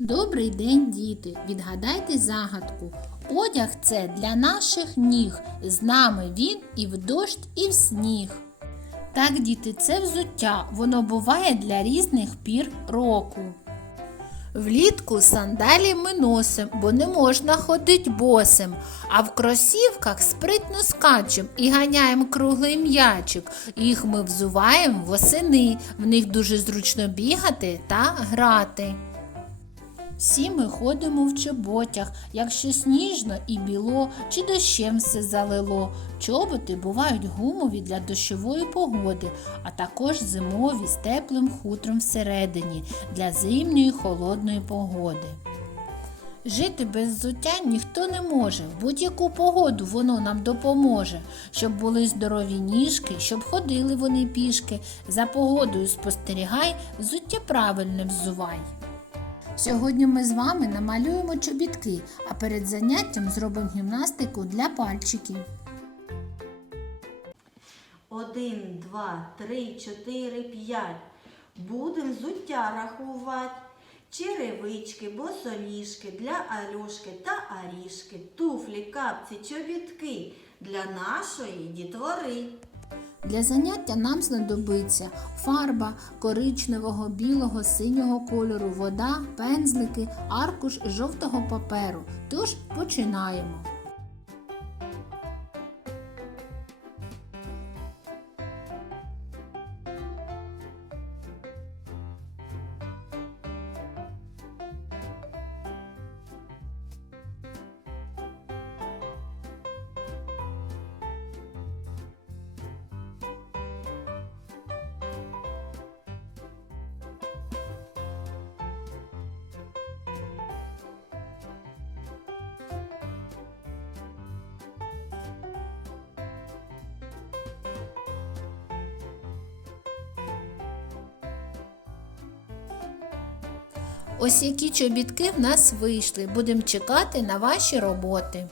Добрий день, діти! Відгадайте загадку. Одяг це для наших ніг. З нами він і в дощ, і в сніг. Так, діти, це взуття. Воно буває для різних пір року. Влітку сандалі ми носим, бо не можна ходить босим. А в кросівках спритно скачем і ганяємо круглий м'ячик. Їх ми взуваємо восени. В них дуже зручно бігати та грати. Всі ми ходимо в чоботях, якщо сніжно і біло, чи дощем все залило. Чоботи бувають гумові для дощової погоди, а також зимові з теплим хутром всередині для зимньої холодної погоди. Жити без взуття ніхто не може. В будь-яку погоду воно нам допоможе, щоб були здорові ніжки, щоб ходили вони пішки. За погодою спостерігай, взуття правильне взувай. Сьогодні ми з вами намалюємо чобітки, а перед заняттям зробимо гімнастику для пальчиків. Один, два, три, чотири, п'ять. Будем взуття рахувати. Черевички, босоніжки для Альошки та Арішки, туфлі, капці, чобітки для нашої дітвори. Для заняття нам знадобиться фарба коричневого, білого, синього кольору, вода, пензлики, аркуш жовтого паперу. Тож починаємо. Ось які чобітки в нас вийшли. Будемо чекати на ваші роботи.